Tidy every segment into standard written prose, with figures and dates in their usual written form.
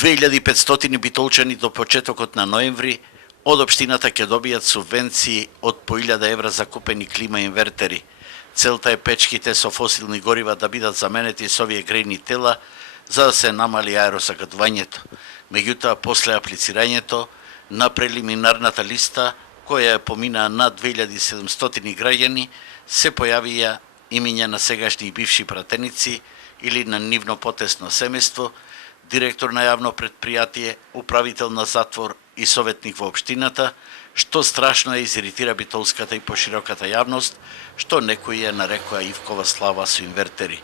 2500 битолчани до почетокот на ноември од општината ќе добијат субвенции од по 1000 евра за купени клима инвертери. Целта е печките со фосилни горива да бидат заменети со овие грејни тела за да се намали аерозагадувањето. Меѓутоа, после аплицирањето на прелиминарната листа, која помина над 2700 граѓани, се појавија имиња на сегашни и бивши пратеници или на нивно потесно семејство, директор на јавно предпријатие, управител на затвор и советник во општината, што страшно изиритира битолската и пошироката јавност, што некои ја нарекоа Ивкова слава со инвертери.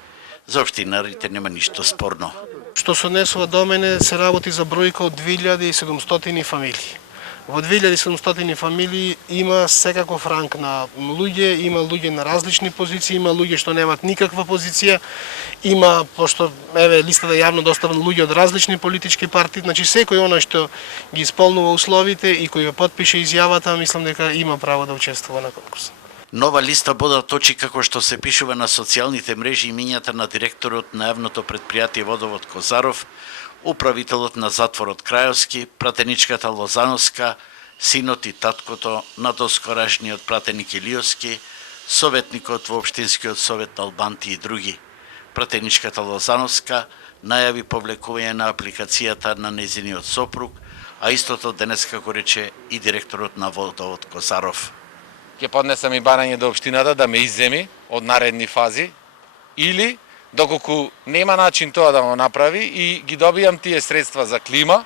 За општинарите нема ништо спорно. Што се однесува до мене, се работи за бројка од 2700 фамилии. Во 2700 фамилии има секаков ранг на луѓе, има луѓе на различни позиции, има луѓе што немаат никаква позиција, има, пошто еве листата јавно доставен луѓе од различни политички партии, значи секој оној што ги исполнува условите и кој ја потпише изјавата, мислам дека има право да учествува на конкурс. Нова листа бода точи како што се пишува на социјалните мрежи имињата на директорот на јавното предпријатие Водовод Козаров, управителот на затворот Крајовски, пратеничката Лозановска, синот и таткото на доскорашниот пратеник Илиовски, советникот во Општинскиот совет Албанти и други. Пратеничката Лозановска најави повлекување на апликацијата на нејзиниот сопруг, а истото денес како рече и директорот на Водовод Козаров. Ќе поднесам и барање до општината да ме изземи од наредни фази или доколку нема начин тоа да го направи и ги добијам тие средства за клима,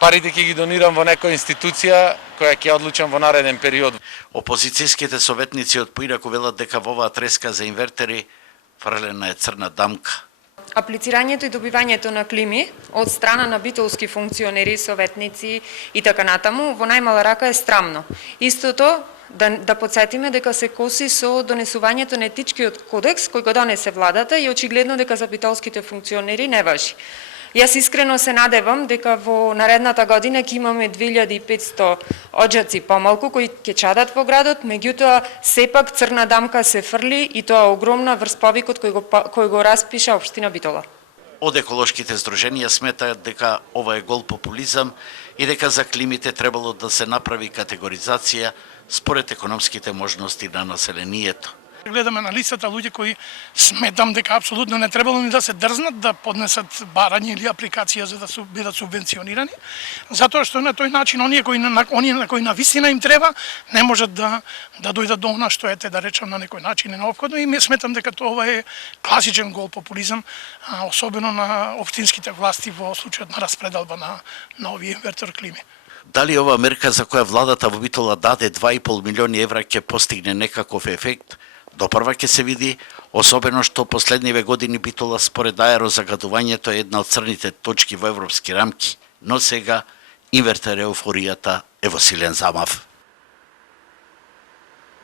парите ќе ги донирам во некоја институција која ќе одлучам во нареден период. Опозицијските советници од Поираку велат дека во оваа треска за инвертери фрлена е црна дамка. Аплицирањето и добивањето на клими од страна на битолски функционери, советници и така натаму во најмала рака е срамно. Истото да подсетиме дека се коси со донесувањето на етичкиот кодекс кој го донесе владата и очигледно дека за битолските функционери не важи. Јас искрено се надевам дека во наредната година ќе имаме 2500 оџаци помалку кои ќе чадат во градот, меѓутоа сепак црна дамка се фрли и тоа огромна врз повикот кој го распиша општина Битола. Од еколошките здруженија сметаат дека ова е гол популизам и дека за климите требало да се направи категоризација според економските можности на населението. Гледаме на листата луѓе кои сметам дека апсолутно не требало ни да се дрзнат да поднесат барање или апликација за да бидат субвенционирани, затоа што на тој начин оние на кои навистина им треба не можат да дојдат до она што да речам на некој начин е неопходно и сметам дека тоа е класичен гол популизам, особено на општинските власти во случајот на распределба на овие инвертор клими. Дали ова мерка за која владата во Битола даде 2,5 милиони евра ќе постигне некаков ефект? Допрва ќе се види, особено што последниве години Битола според аерозагадувањето е една од црните точки во европски рамки, но сега инвертер еуфоријата е во силен замав.